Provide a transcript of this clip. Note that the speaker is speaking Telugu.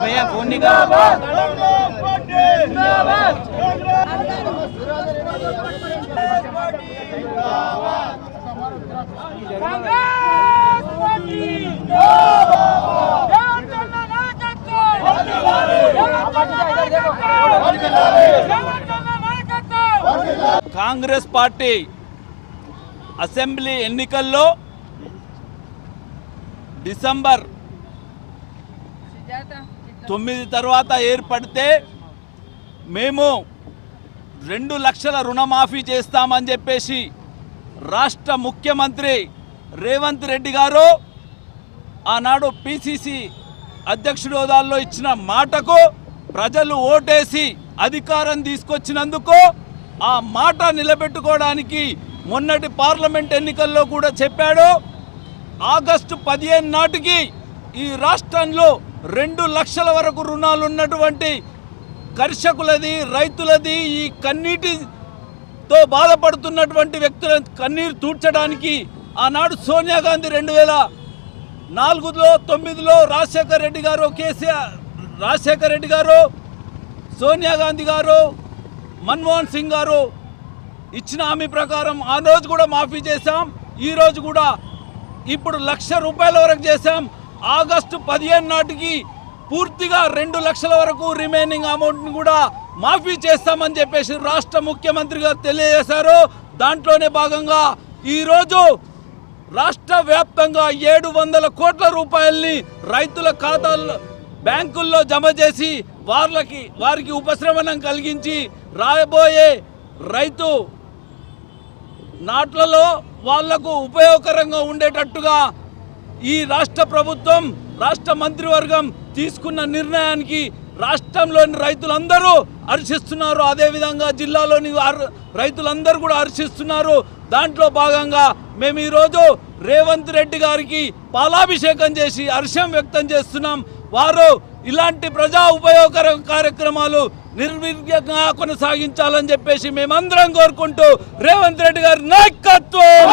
भैया फोन निकाल। కాంగ్రెస్ పార్టీ అసెంబ్లీ ఎన్నికల్లో డిసెంబర్ 9 తర్వాత ఏర్పడితే మేము 2 లక్షల రుణమాఫీ చేస్తామని చెప్పేసి రాష్ట్ర ముఖ్యమంత్రి రేవంత్ రెడ్డి గారు ఆనాడు పిసిసి అధ్యక్షుడి హోదాలో ఇచ్చిన మాటకు ప్రజలు ఓటేసి అధికారం తీసుకొచ్చినందుకు ఆ మాట నిలబెట్టుకోవడానికి మొన్నటి పార్లమెంట్ ఎన్నికల్లో కూడా చెప్పాడు. ఆగస్టు 15 నాటికి ఈ రాష్ట్రంలో 2 లక్షల వరకు రుణాలు ఉన్నటువంటి కర్షకులది, రైతులది, ఈ కన్నీటితో బాధపడుతున్నటువంటి వ్యక్తుల కన్నీరు తూడ్చడానికి ఆనాడు సోనియా గాంధీ 2004లో 9లో రాజశేఖర రెడ్డి గారు సోనియా గాంధీ గారు మన్మోహన్ సింగ్ గారు ఇచ్చిన హామీ ప్రకారం ఆ రోజు కూడా మాఫీ చేశాం. ఈ రోజు కూడా ఇప్పుడు ₹1,00,000 వరకు చేశాం. ఆగస్టు 15 నాటికి పూర్తిగా 2 లక్షల వరకు రిమైనింగ్ అమౌంట్ని కూడా మాఫీ చేస్తామని చెప్పేసి రాష్ట్ర ముఖ్యమంత్రి గారు తెలియజేశారు. దాంట్లోనే భాగంగా ఈరోజు రాష్ట్ర వ్యాప్తంగా 700 కోట్ల రూపాయల్ని రైతుల ఖాతాల్లో బ్యాంకుల్లో జమ చేసి వారికి ఉపశమనం కలిగించి రాబోయే రైతు నాట్లలో వాళ్లకు ఉపయోగకరంగా ఉండేటట్టుగా ఈ రాష్ట్ర ప్రభుత్వం, రాష్ట్ర మంత్రివర్గం తీసుకున్న నిర్ణయానికి రాష్ట్రంలోని రైతులందరూ హర్షిస్తున్నారు. అదేవిధంగా జిల్లాలోని రైతులందరూ కూడా హర్షిస్తున్నారు. దాంట్లో భాగంగా మేము ఈరోజు రేవంత్ రెడ్డి గారికి పాలాభిషేకం చేసి హర్షం వ్యక్తం చేస్తున్నాం. వారు ఇలాంటి ప్రజా ఉపయోగకర కార్యక్రమాలు నిర్విఘ్నంగా కొనసాగించాలని చెప్పేసి మేమందరం కోరుకుంటూ రేవంత్ రెడ్డి గారి నాయకత్వం